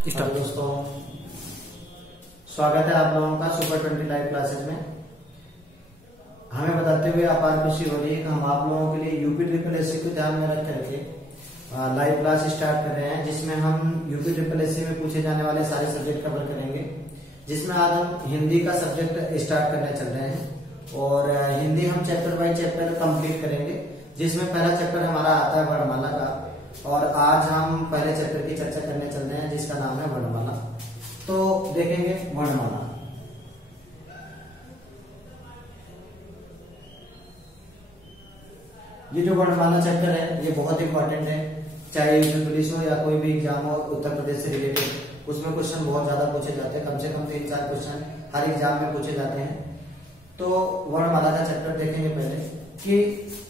Hello दोस्तों, स्वागत है आप लोगों का सुपर 20 लाइव क्लासेस में। हमें बताते हुए अपार खुशी हो रही है कि हम आप लोगों के लिए यूपी ट्रिपल एससी को ध्यान में रख करके लाइव क्लास स्टार्ट कर रहे हैं, जिसमें हम यूपी ट्रिपल एससी में पूछे जाने वाले सारे सब्जेक्ट कवर करेंगे। जिसमें आज हम हिंदी का सब्जेक्ट स्टार्ट करने चल रहे हैं और हिंदी हम चैप्टर बाय चैप्टर कंप्लीट करेंगे, जिसमें पहला चैप्टर हमारा आता है वर्णमाला का। और आज हम पहले चैप्टर की चर्चा करने चल रहे हैं, जिसका नाम है वर्णमाला। तो देखेंगे वर्णमाला। ये जो वर्णमाला चैप्टर है ये बहुत इंपॉर्टेंट है, चाहे यूपी पुलिस हो या कोई भी एग्जाम हो उत्तर प्रदेश से रिलेटेड। उसमें क्वेश्चन बहुत ज्यादा पूछे जाते हैं, कम से कम 3-4 क्वेश्चन हर एग्जाम में पूछे जाते हैं। तो वर्णमाला का चैप्टर देखेंगे पहले कि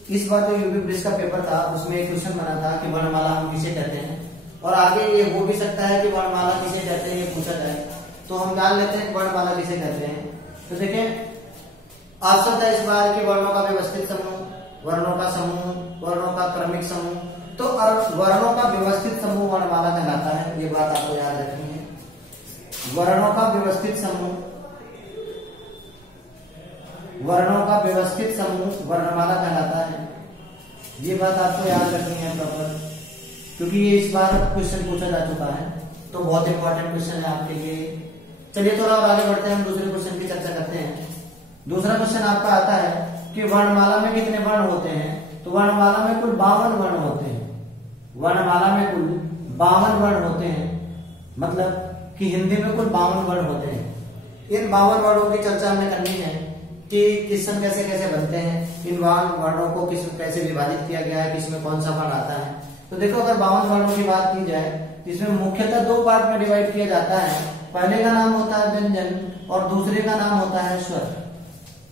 इस बार जो यूपी पुलिस का पेपर था उसमें एक क्वेश्चन बना था कि वर्णमाला हम किसे कहते हैं, और आगे ये हो भी सकता है कि वर्णमाला किसे कहते हैं ये पूछा जाए। तो हम जान लेते हैं वर्णमाला किसे कहते हैं। तो देखें ऑप्शन था इस बार की वर्णों का व्यवस्थित समूह, वर्णों का समूह, वर्णों का क्रमिक समूह। तो वर्णों का व्यवस्थित समूह वर्णमाला कहलाता है, ये बात आपको याद रखनी है। वर्णों का व्यवस्थित समूह, वर्णों का व्यवस्थित समूह वर्णमाला कहलाता है, ये बात आपको याद रखनी है प्रॉपर, क्योंकि ये इस बार क्वेश्चन पूछा जा चुका है। तो बहुत इंपॉर्टेंट क्वेश्चन है आपके लिए। चलिए थोड़ा और आगे बढ़ते हैं, हम दूसरे क्वेश्चन की चर्चा करते हैं। दूसरा क्वेश्चन आपका आता है कि वर्णमाला में कितने वर्ण होते हैं। तो वर्णमाला में कुल 52 वर्ण होते हैं। वर्णमाला में कुल 52 वर्ण होते हैं, मतलब कि हिंदी में कुल 52 वर्ण होते हैं। इन 52 वर्णों की चर्चा हमें करनी है कि किसम कैसे कैसे बनते हैं, इन वर्णों को किस कैसे विभाजित किया गया है, किसमें कौन सा वर्ण आता है। तो देखो अगर 52 वर्णों की बात की जाए तो इसमें मुख्यतः 2 पार्ट में डिवाइड किया जाता है। पहले का नाम होता है व्यंजन और दूसरे का नाम होता है स्वर।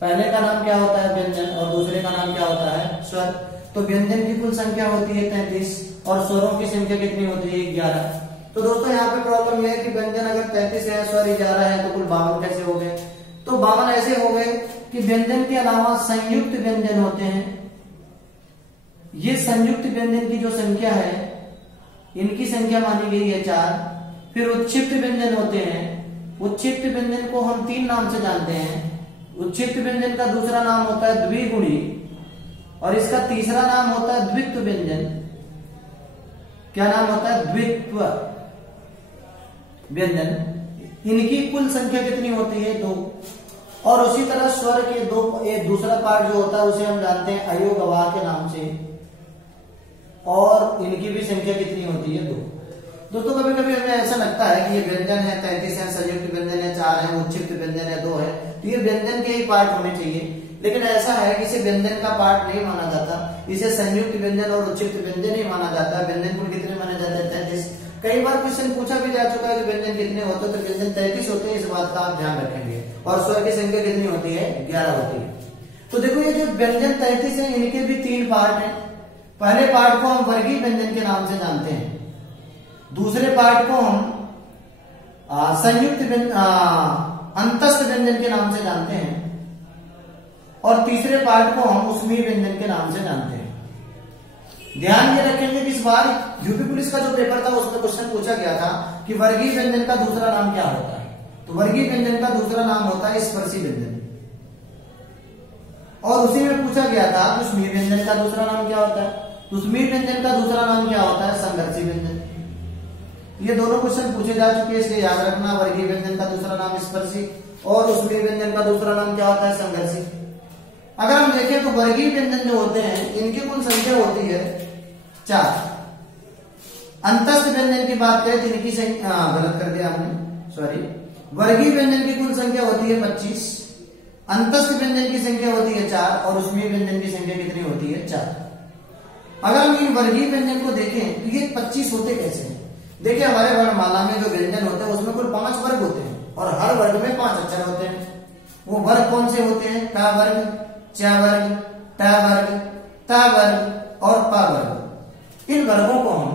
पहले का नाम क्या होता है व्यंजन और दूसरे का नाम क्या होता है स्वर। तो व्यंजन की कुल संख्या होती है 33 और स्वरों की संख्या कितनी होती है 11। तो दोस्तों यहाँ पे प्रॉब्लम यह है कि व्यंजन अगर 33 है, स्वर 11 है, तो कुल 52 कैसे हो गए। तो 52 ऐसे हो गए कि व्यंजन के अलावा संयुक्त व्यंजन होते हैं। ये संयुक्त व्यंजन की जो संख्या है इनकी संख्या मानी गई है 4। फिर उत्क्षिप्त व्यंजन होते हैं। उत्क्षिप्त व्यंजन को हम 3 नाम से जानते हैं। उत्क्षिप्त व्यंजन का दूसरा नाम होता है द्विगुणी और इसका तीसरा नाम होता है द्वित्व व्यंजन। क्या नाम होता है? द्वित्व व्यंजन। इनकी कुल संख्या कितनी होती है 2। और उसी तरह स्वर के 2 एक दूसरा पार्ट जो होता है उसे हम जानते हैं अयोग अवाह के नाम से, और इनकी भी संख्या कितनी होती है 2। दोस्तों कभी कभी हमें ऐसा लगता है कि ये व्यंजन है 33 है, संयुक्त व्यंजन है 4 है, उत्क्षिप्त व्यंजन है 2 है, तो ये व्यंजन के ही पार्ट होने चाहिए। लेकिन ऐसा है कि इसे व्यंजन का पार्ट नहीं माना जाता, इसे संयुक्त व्यंजन और उत्क्षिप्त व्यंजन ही माना जाता है। व्यंजन कुल कितने माने जाते हैं 33। कई बार क्वेश्चन पूछा भी जा चुका है कि व्यंजन कितने होते हैं, तो व्यंजन 33 होते हैं, इस बात का आप ध्यान रखेंगे। और स्वर की संख्या कितनी होती है 11 होती है। तो देखो ये जो व्यंजन 33 है इनके भी 3 पार्ट हैं। पहले पार्ट को हम वर्गीय व्यंजन के नाम से जानते हैं, दूसरे पार्ट को हम संयुक्त अंतस्थ व्यंजन के नाम से जानते हैं, और तीसरे पार्ट को हम उसमीय व्यंजन के नाम से जानते हैं। ध्यान ये रखेंगे कि इस बार यूपी पुलिस का जो पेपर था उसमें क्वेश्चन पूछा गया था कि वर्गीय व्यंजन का दूसरा नाम क्या होता है। तो वर्गीय व्यंजन का दूसरा नाम होता है स्पर्शी व्यंजन, और उसी में पूछा गया था उसमीय व्यंजन का दूसरा नाम क्या होता है। उसमीय व्यंजन का दूसरा नाम क्या होता है? संघर्षी व्यंजन। ये दोनों क्वेश्चन पूछे जा चुके हैं, इसलिए याद रखना वर्गीय व्यंजन का दूसरा नाम स्पर्शी और उसमीय व्यंजन का दूसरा नाम क्या होता है? संघर्षी। अगर हम देखें तो वर्गीय व्यंजन जो होते हैं इनकी कुल संख्या होती है 4। अंतस्थ व्यंजन की बात करें तो इनकी संख्या गलत कर दिया हमने, सॉरी। वर्गीय व्यंजन की कुल संख्या होती है 25, अंतस्थ व्यंजन की संख्या होती है 4 और उसमीय व्यंजन की संख्या कितनी होती है 4। अगर हम इन वर्गीय व्यंजन को देखें तो ये 25 होते कैसे हैं। देखिए हमारे वर्णमाला में जो व्यंजन होते हैं उसमें कुल 5 वर्ग होते हैं और हर वर्ग में 5 अक्षर होते हैं। वो वर्ग कौन से होते हैं? क वर्ग, च वर्ग, ट वर्ग, त वर्ग और प वर्ग। इन वर्गों को हम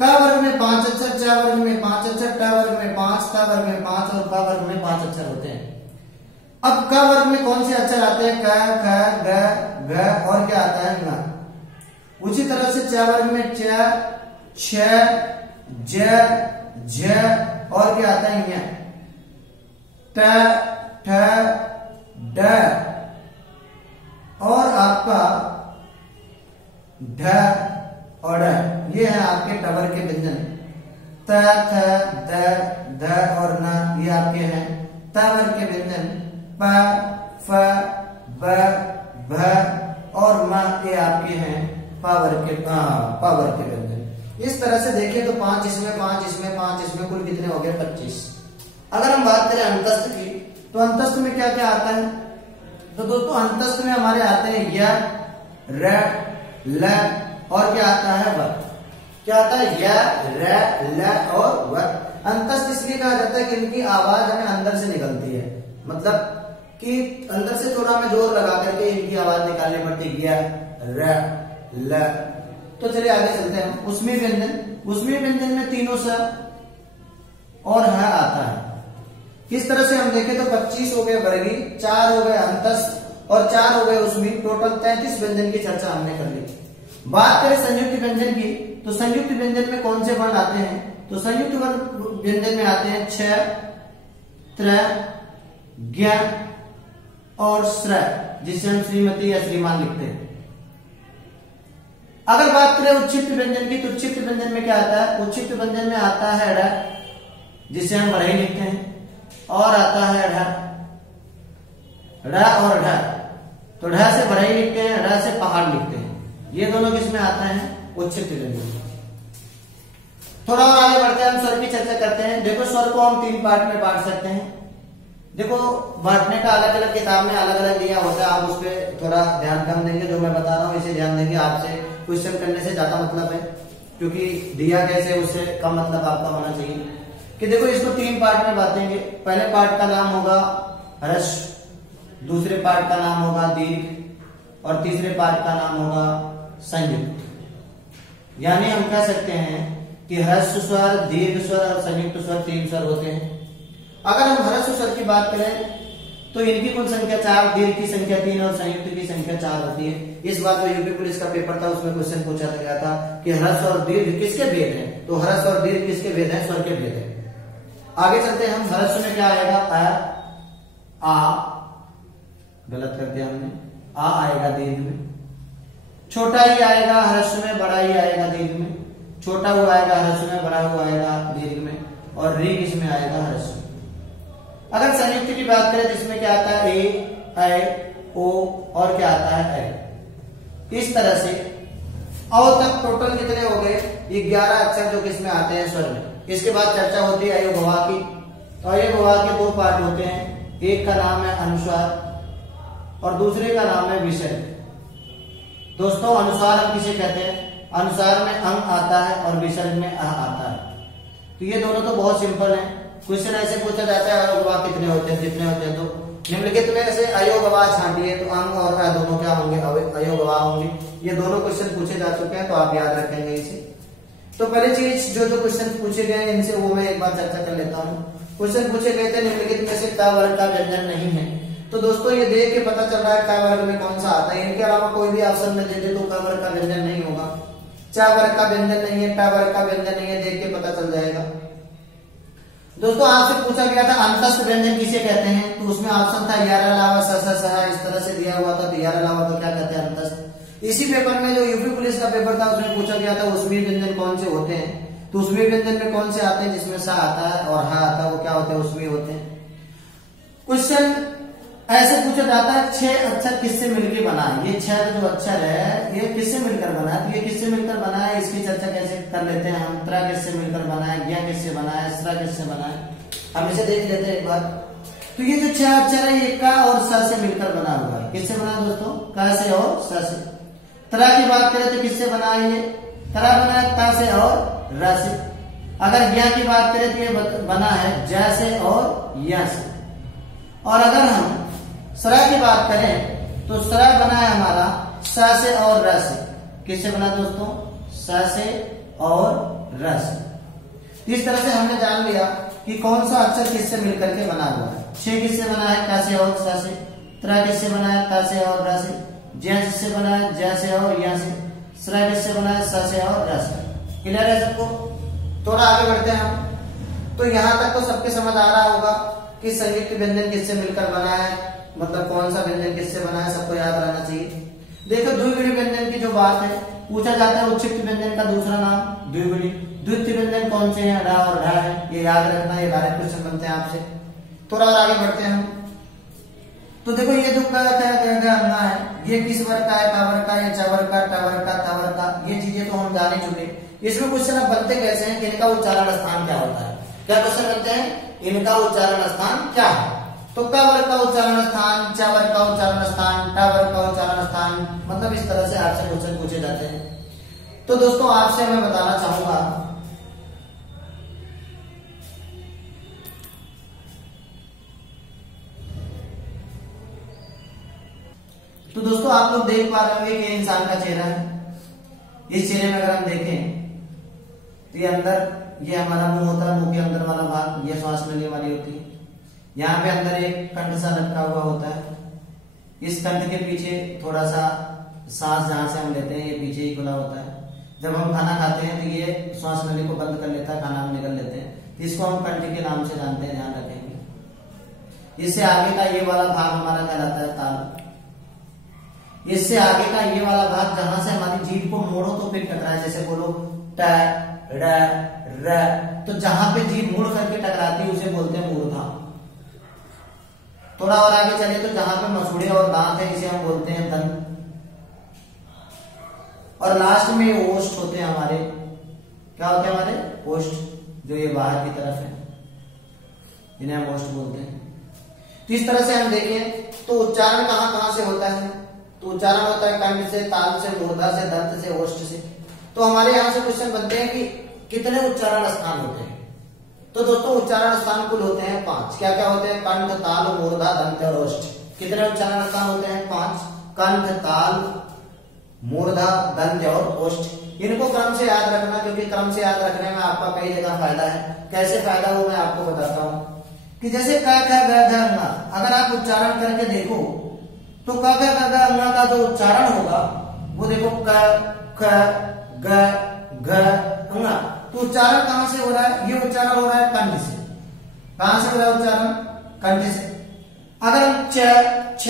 क वर्ग में 5 अक्षर, च वर्ग में 5 अक्षर, ट वर्ग में 5, त वर्ग में 5 और प वर्ग में 5 अक्षर होते हैं। अब क वर्ग में कौन से अक्षर आते हैं? क, ख, ग, घ और क्या आता है? ङ। उसी तरह से च वर्ग में च, छ, ज, झ और क्या आता है य, ट ठ ड और आपका ढ और ड, ये है आपके टवर के व्यंजन। त थ द ध और न ये आपके हैं तवर के व्यंजन। प फ ब भ और म ये आपके हैं पावर के व्यंजन। इस तरह से देखिए तो 5 इसमें 5 इसमें 5 इसमें कुल कितने हो गए 25। अगर हम बात करें अंतस्थ की तो अंतस्थ में क्या क्या आता है? तो दोस्तों अंतस्थ में हमारे आते हैं य, र, ल और क्या आता है व। क्या आता है? य, र, ल और व। अंतस्थ इसलिए कहा जाता है कि इनकी आवाज हमें अंदर से निकलती है, मतलब कि अंदर से थोड़ा हमें जोर लगा करके इनकी आवाज निकालनी पड़ती है। य, र, ल। तो चलिए आगे चलते हैं। उसमें व्यंजन में तीनों स और ह आता है। इस तरह से हम देखें तो 25 हो गए वर्गी, 4 हो गए अंतस्थ और 4 हो गए उसमें, टोटल 33 व्यंजन की चर्चा हमने कर ली। बात करें संयुक्त व्यंजन की तो संयुक्त व्यंजन में कौन से वर्ण आते हैं? तो संयुक्त व्यंजन में आते हैं छ, त्र, ज्ञ और श्र, जिसे हम श्रीमती या श्रीमान लिखते हैं। अगर बात करें उच्छिष्ट व्यंजन की तो उच्छिष्ट व्यंजन में क्या आता है? उच्छिष्ट व्यंजन में आता है ढ, जिसे हम बढ़ई लिखते हैं, और आता है ढ, ढ और ढ। तो ढ से बढ़ई लिखते हैं, ढ से पहाड़ लिखते हैं। ये दोनों किसमें आता है? उच्छिष्ट व्यंजन। थोड़ा और आगे बढ़ते हैं, हम स्वर की चर्चा करते हैं। देखो स्वर को हम 3 पार्ट में बांट सकते हैं। देखो बांटने का अलग अलग किताब में अलग अलग दिया होता है, आप उस पर थोड़ा ध्यान कम देंगे। जो मैं बता रहा हूँ इसे ध्यान देंगे, आपसे क्वेश्चन करने से ज्यादा मतलब है, क्योंकि दिया कैसे उससे कम मतलब आपका होना चाहिए। कि देखो इसको 3 पार्ट में बांटेंगे। पहले पार्ट का नाम होगा ह्रस्व, दूसरे पार्ट का नाम होगा दीर्घ और तीसरे पार्ट का नाम होगा संयुक्त। यानी हम कह सकते हैं कि ह्रस्व स्वर, दीर्घ स्वर और संयुक्त स्वर 3 स्वर होते हैं। अगर हम ह्रस्व स्वर की बात करें तो इनकी कुल संख्या 4, दीर्घ की संख्या 3 और संयुक्त की संख्या 4 होती है। इस बात में यूपी पुलिस का पेपर था, उसमें क्वेश्चन पूछा गया था कि ह्रस्व और दीर्घ किसके भेद हैं? तो ह्रस्व और दीर्घ किसके भेद हैं? स्वर के भेद हैं। आगे चलते हैं हम। ह्रस्व में क्या आएगा? अ, आ, गलत कर दिया हमने, आ आएगा दीर्घ में। छोटा ही आएगा ह्रस्व में, बड़ा ही आएगा दीर्घ में। छोटा हुआ आएगा ह्रस्व में, बड़ा हुआ आएगा दीर्घ में, और री किसमें आएगा? ह्रस्व। अगर संयुक्त की बात करें जिसमें क्या आता है? ए, ऐ, ओ और क्या आता है? ऐ। इस तरह से औ तक टोटल कितने हो गए? 11 अक्षर जो किसमें आते हैं? स्वर में। इसके बाद चर्चा होती है अयोगवा की। तो अयोगवा के 2 पार्ट होते हैं, एक का नाम है अनुस्वार और दूसरे का नाम है विसर्ग। दोस्तों अनुस्वार हम किसे कहते हैं? अनुस्वार में अंग आता है और विसर्ग में अ आता है। तो ये दोनों तो बहुत सिंपल है। क्वेश्चन ऐसे पूछा जाता है अयोगवा कितने होते हैं, कितने होते हैं? तो निम्नलिखित में से अयोगवा छांटिए तो अंग और अ दोनों क्या होंगे? अयोगवा होंगे। ये दोनों क्वेश्चन पूछे जा चुके हैं, तो आप याद रखेंगे इसे। तो पहली चीज जो क्वेश्चन पूछे गए हैं इनसे वो मैं एक बार चर्चा कर लेता हूँ। क्वेश्चन पूछे गए थे निम्नलिखित में से क वर्ग का व्यंजन नहीं है। तो दोस्तों ये देख के पता चल रहा है क वर्ग में कौन सा आता है। इनके अलावा कोई भी ऑप्शन में दे दे तो क वर्ग का व्यंजन नहीं होगा। च वर्ग का व्यंजन नहीं है, प वर्ग का व्यंजन नहीं है, देख के पता चल जाएगा। दोस्तों आपसे पूछा गया था अंतस्थ व्यंजन किसे कहते हैं? तो उसमें ऑप्शन था यारा लावा, सा, इस तरह से दिया हुआ था। तो यारा लावा को क्या कहते हैं? अंतस्थ। इसी पेपर में जो यूपी पुलिस का पेपर था उसमें पूछा गया था उसमें व्यंजन कौन से होते हैं? तो उसमें व्यंजन में कौन से आते हैं? जिसमें सा आता है और हा आता है, वो क्या होते हैं? उसमें होते हैं। क्वेश्चन ऐसे पूछा जाता है 6 अक्षर किससे मिलकर बना है? ये 6 जो अक्षर है ये किससे मिलकर बना है? तो ये किससे मिलकर बना है इसकी चर्चा कैसे कर लेते हैं हम। त्र किससे मिलकर बना है, ज्ञ किससे बना है, स्र किससे बना है, हम इसे देख लेते हैं एक बार। तो ये जो 6 अक्षर है ये क और स से मिलकर बना हुआ है। किससे बना है दोस्तों? क से और स से। त्र की बात करें तो किससे बना है? ये त्र बना है त से और र से। अगर ज्ञ की बात करें तो ये बना है ज से और य से। और अगर हम स्र की बात करें तो स्र बना है हमारा स से और र से। किससे बना दोस्तों? स से और र से। इस तरह से हमने जान लिया कि कौन सा अक्षर किससे मिलकर के बना हुआ है। 6 किससे बना है? क से और स से। त्र किससे बना है? त से और र से। ज्ञ किससे बना है? ज से और य से। स्र किससे बना है? स से और र से। क्लियर है सबको? थोड़ा आगे बढ़ते हैं हम। तो यहाँ तक तो सबके समझ आ रहा होगा कि संयुक्त व्यंजन किससे मिलकर बना है, मतलब कौन सा व्यंजन किससे बना है, सबको याद रहना चाहिए। देखो द्विगुणी व्यंजन की जो बात है, पूछा जाता है उत्क्षिप्त व्यंजन का दूसरा नाम द्विगुणी। द्वितीय व्यंजन कौन से हैं, ढ और ढ है, ये याद रखना, ये डायरेक्ट क्वेश्चन बनते हैं आपसे। थोड़ा और आगे बढ़ते हैं हम। तो देखो ये जो अंगा है, ये किस वर्ग का है, का वर्ग का, या च वर्ग का, ट वर्ग का, त वर्ग का, ये चीजें तो हम जाने चुके। इसमें क्वेश्चन अब बनते कैसे हैं कि इनका उच्चारण स्थान क्या होता है। क्या क्वेश्चन बनते हैं, इनका उच्चारण स्थान क्या है। तो क वर्ग का उच्चारण स्थान, च वर्ग का उच्चारण स्थान, ट वर्ग का उच्चारण स्थान, मतलब इस तरह से आपसे क्वेश्चन पूछे जाते हैं। तो दोस्तों आपसे मैं बताना चाहूंगा, तो दोस्तों आप लोग देख पा रहे होंगे कि इंसान का चेहरा है। इस चेहरे में अगर हम देखें तो ये अंदर, ये हमारा मुंह होता है, मुंह के अंदर वाला भाग, ये श्वास नली हमारी होती है। यहाँ पे अंदर एक कंठ सा लटका हुआ होता है। इस कंठ के पीछे थोड़ा सा सांस जहां से हम लेते हैं ये पीछे ही खुला होता है। जब हम खाना खाते हैं तो ये श्वास नली को बंद कर लेता है, खाना हम निकल लेते हैं, तो इसको हम कंठ के नाम से जानते हैं, ध्यान रखेंगे। इससे आगे का ये वाला भाग हमारा कहलाता है ताल। इससे आगे का ये वाला भाग जहां से हमारी जीभ को मोड़ो तो फिर टकराए, जैसे बोलो ट ड र, तो जहां पे जीभ मुड़ करके टकराती है उसे बोलते हैं मूर्धा। थोड़ा और आगे चले तो जहां पे मसूड़े और दांत है इसे हम बोलते हैं दंत। और लास्ट में ओष्ठ होते हैं हमारे, क्या होते हैं हमारे ओष्ठ, जो ये बाहर की तरफ है, जिन्हें हम ओष्ठ बोलते हैं। तो इस तरह से हम देखें तो उच्चारण कहां कहां से होता है, तो उच्चारण होता है कंठ से, ताल से, मूर्धा से, दंत से, ओष्ठ से। तो हमारे यहां से क्वेश्चन बनते हैं कि कितने उच्चारण स्थान होते हैं। तो दोस्तों उच्चारण स्थान कुल होते हैं 5। क्या क्या होते हैं, कंठ, ताल, मूर्धा, दंत और ओष्ठ। कितने उच्चारण स्थान होते हैं, 5। कंठ, ताल, मूर्धा, दंत और ओष्ठ। इनको क्रम से याद रखना, क्योंकि क्रम से याद रखने में आपका कई जगह फायदा है। कैसे फायदा हो मैं आपको बताता हूं कि जैसे क ख ग घ ङ, अगर आप उच्चारण करके देखो तो क ख ग घ ङ का जो उच्चारण होगा वो देखो क ख ग घ ङ, तो उच्चारण कहां से हो रहा है, ये उच्चारण हो रहा है कंठ से। कहां से हो रहा है उच्चारण, कंठ से। अगर हम च छ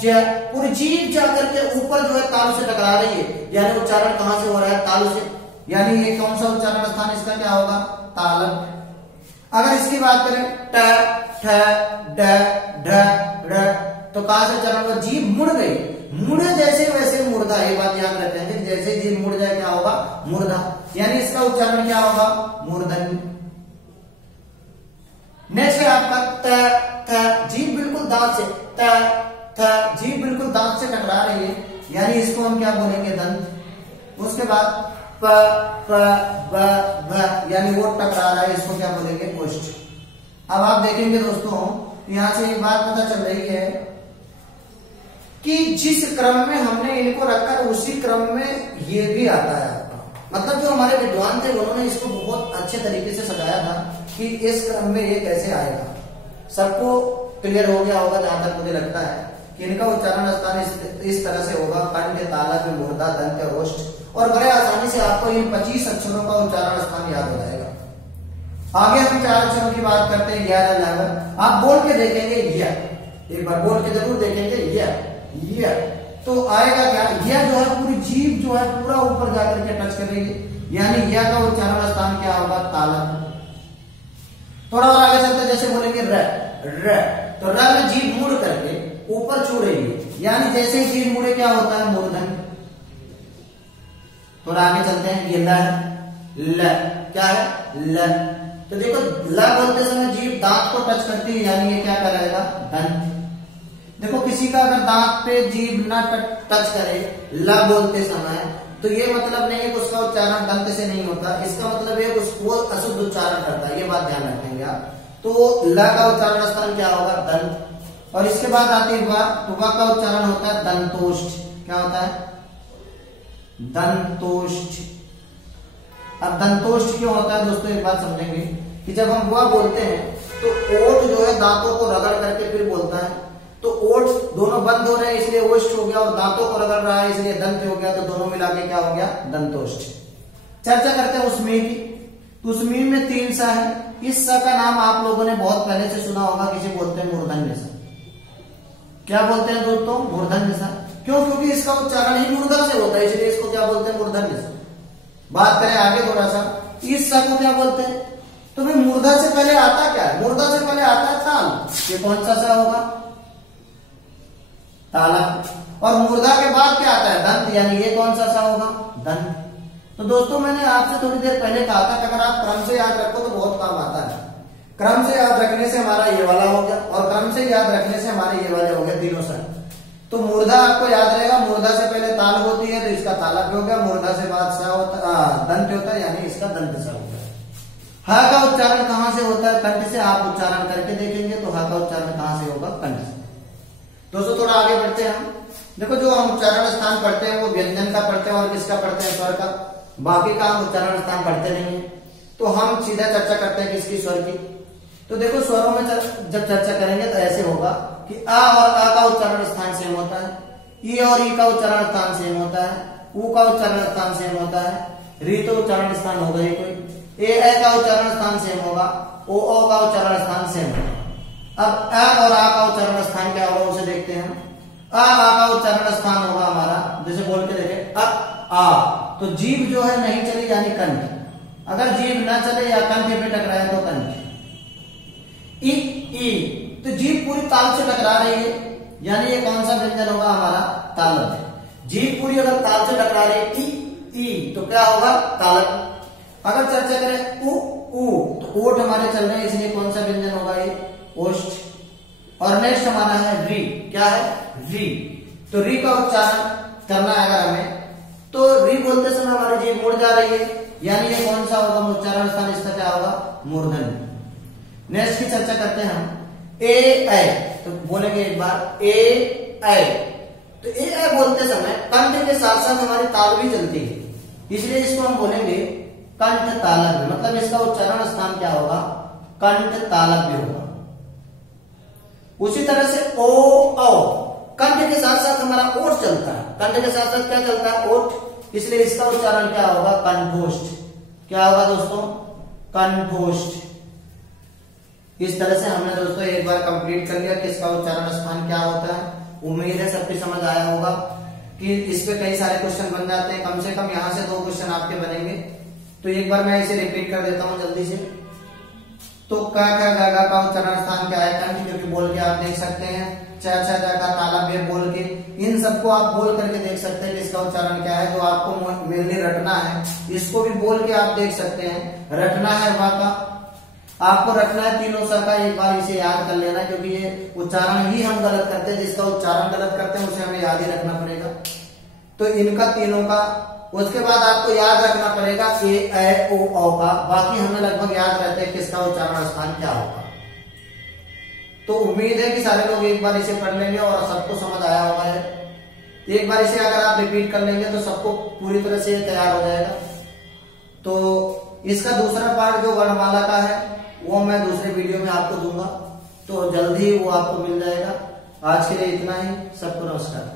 ज, पूरी जीभ जाकर के ऊपर जो है तालु से टकरा रही है, यानी उच्चारण कहां से हो रहा है, तालु से। यानी ये कौन सा उच्चारण स्थान, इसका क्या होगा, तालव्य। अगर इसकी बात करें ट ठ ड ढ ढ, तो कहां से उच्चारण होगा, जीभ मुड़ गई, मुड़े जैसे वैसे मूर्धा। ये बात याद रखेंगे, जैसे जीभ मुड़ जाए क्या होगा, मूर्धा, यानी इसका उच्चारण क्या होगा, मूर्धन्य। नेक्स्ट है आपका त थ, जीभ बिल्कुल दांत से, त थ, जीभ बिल्कुल दांत से टकरा रही है, यानी इसको हम क्या बोलेंगे, दंत। उसके बाद प प ब भ, यानी वो टकरा रहा है, इसको क्या बोलेंगे, ओष्ठ। अब आप देखेंगे दोस्तों यहां से एक बात पता चल रही है कि जिस क्रम में हमने इनको रखा है उसी क्रम में ये भी आता है आपका। मतलब जो हमारे विद्वान थे उन्होंने इसको बहुत अच्छे तरीके से सजाया था कि इस क्रम में ये कैसे आएगा। सबको क्लियर हो गया होगा जहां तक मुझे लगता है कि इनका उच्चारण स्थान इस तरह से होगा, कंठ, तालव्य, मूर्धा, दंत और ओष्ठ। और बड़े आसानी से आपको इन 25 अक्षरों का उच्चारण स्थान याद हो जाएगा। आगे हम 4 अक्षरों की बात करते हैं, या लहर। आप बोल के देखेंगे या, एक बार बोल के जरूर देखेंगे या, तो आएगा क्या, या जो है पूरी जीभ जो है पूरा ऊपर जाकर के टच करेगी, यानी या का उच्चारण स्थान क्या होगा, तालव्य। थोड़ा और आगे चलते जैसे बोलेंगे र, तो र में जीभ मुड़ करके ऊपर छू रही है, यानी जैसे ही जीभ मुड़े क्या होता है, मूर्धन्य। थोड़ा आगे चलते हैं, ये ल, क्या है, ल। तो देखो ल बोलते समय जीभ दांत को टच करती है, यानी ये क्या कराएगा, दंत। देखो किसी का अगर दांत पे जीभ ना टच करे ल बोलते समय, तो ये मतलब नहीं है कि उसका उच्चारण दंत से नहीं होता, इसका मतलब है उसको अशुद्ध उच्चारण करता है। ये बात ध्यान रखेंगे आप। तो ल का उच्चारण स्थान क्या होगा, दंत। और इसके बाद आती है वा, तो वा का उच्चारण होता है दंतोष्ठ। क्या होता है, दंतोष्ठ। अब दंतोष्ठ क्यों होता है दोस्तों, एक बात समझेंगे कि जब हम वा बोलते हैं तो ओठ जो है दांतों को रगड़ करके फिर बोलता है, तो ओठ दोनों बंद हो रहे हैं इसलिए ओष्ठ हो गया, और दांतों को रगड़ रहा है इसलिए दंत हो गया, तो दोनों मिला के क्या हो गया, दंतोष्ठ। चर्चा करते हैं उसमें की, तो उसमें में 3 सा है, इस स का नाम आप लोगों ने बहुत पहले से सुना होगा, किसे बोलते हैं मूर्धन्य स। क्या बोलते हैं दोस्तों? मूर्धन्य स। क्यों? क्योंकि इसका उच्चारण ही मूर्धा से होता है, इसलिए इसको क्या बोलते हैं? मूर्धन्य स। बात करें आगे थोड़ा सा, इस स को क्या बोलते हैं? तो भाई मूर्धा से पहले आता क्या है? मूर्धा से पहले आता है ताल। ये कौन सा सा होगा? ताला। और मूर्धा के बाद क्या आता है? दंत, यानी ये कौन सा सा होगा? दंत। तो दोस्तों मैंने आपसे थोड़ी देर पहले कहा था कि अगर आप क्रम से याद रखो तो बहुत काम आता है। क्रम से याद रखने से हमारा ये वाला हो गया, और क्रम से याद रखने से हमारे ये वाले हो गए तीनों सर। तो मूर्धा आपको याद रहेगा, मूर्धा से पहले ताल होती है तो इसका तालव्य हो गया, मूर्धा से बाद सा होता दंत होता है, यानी इसका दंत सा होता है। हा का उच्चारण कहां से होता है? कंठ से। आप उच्चारण करके देखेंगे तो हा का उच्चारण कहां से होगा? कंठ से। दोस्तों थोड़ा आगे बढ़ते हैं हम। देखो जो हम उच्चारण स्थान पढ़ते हैं वो व्यंजन का पढ़ते हैं और किसका पढ़ते हैं? स्वर का। बाकी का हम उच्चारण स्थान पढ़ते नहीं है, तो हम सीधा चर्चा करते हैं किसकी? स्वर की। तो देखो स्वरों में जब चर्चा करेंगे तो ऐसे होगा कि आ और आ का उच्चारण स्थान सेम होता है, ई और ई का उच्चारण स्थान सेम होता है, ऊ का उच्चारण स्थान सेम होता है, री तो उच्चारण स्थान होगा ही कोई, ए का उच्चारण स्थान सेम होगा, ओ का उच्चारण स्थान सेम होगा। अब आ और आ का उच्चारण स्थान क्या होगा उसे देखते हैं हम। आ का उच्चारण स्थान होगा हमारा, जैसे बोल के देखें आ, तो जीभ जो है नहीं चली यानी कंठ। अगर जीभ ना चले या कंठ पे टकराए तो कंठ। ई, तो जीभ पूरी ताल से टकरा रही है, यानी ये कौन सा व्यंजन होगा? हमारा तालव्य। जीभ पूरी अगर ताल से टकरा रही है ई, तो क्या होगा? तालव्य। अगर चर्चा करें ऊ, तो ओठ हमारे चल रहे हैं, इसलिए कौन सा व्यंजन होगा? ये ओष्ठ। और नेक्स्ट हमारा है री। क्या है? री। तो री का उच्चारण करना है अगर हमें, तो री बोलते समय हमारी जीभ मुड़ जा रही है, यानी ये कौन सा होगा? उच्चारण स्थान इसका क्या होगा? मूर्धन्य। नेक्स्ट की चर्चा करते हैं हम। ए, तो बोलेंगे एक बार ए। तो ए बोलते समय कंठ के साथ साथ हमारी ताल भी चलती है, इसलिए इसको हम बोलेंगे कंठ तालव्य। मतलब इसका उच्चारण स्थान क्या होगा? कंठ तालव्य होगा। उसी तरह से ओ, कंठ के साथ साथ हमारा ओठ चलता है। कंठ के साथ साथ क्या चलता है? ओठ, इसलिए इसका उच्चारण क्या होगा? कंठोष्ठ। क्या होगा दोस्तों? कंठोष्ठ। इस तरह से हमने दोस्तों एक बार कंप्लीट कर लिया कि इसका उच्चारण स्थान क्या होता है। उम्मीद है सबकी समझ आया होगा कि इस पे कई सारे क्वेश्चन बन जाते हैं, कम से कम यहाँ से 2 क्वेश्चन आपके बनेंगे। तो एक बार मैं इसे रिपीट कर देता हूँ जल्दी से। तो क ख ग घ का उच्चारण स्थान क्या है? कंठ, क्योंकि बोल के आप देख सकते हैं। च छ ज का तालव्य बोल के, इन सबको आप बोल करके देख सकते हैं कि इसका उच्चारण क्या है। जो आपको मेनली रटना है, इसको भी बोल के आप देख सकते हैं। रटना है वहां का, आपको रखना है तीनों सर का। एक बार इसे याद कर लेना, क्योंकि ये उच्चारण ही हम गलत करते हैं, जिसका उच्चारण गलत करते हैं उसे हमें याद ही रखना पड़ेगा। तो इनका तीनों का, उसके बाद आपको याद रखना पड़ेगा ए ओ का। बाकी हमें लगभग याद रहते हैं किसका उच्चारण स्थान क्या होगा। तो उम्मीद है कि सारे लोग एक बार इसे पढ़ लेंगे और सबको समझ आया होगा है। एक बार इसे अगर आप रिपीट कर लेंगे तो सबको पूरी तरह से तैयार हो जाएगा। तो इसका दूसरा पार्ट जो वर्णमाला का है वो मैं दूसरे वीडियो में आपको दूंगा, तो जल्दी वो आपको मिल जाएगा। आज के लिए इतना ही। सबको नमस्कार।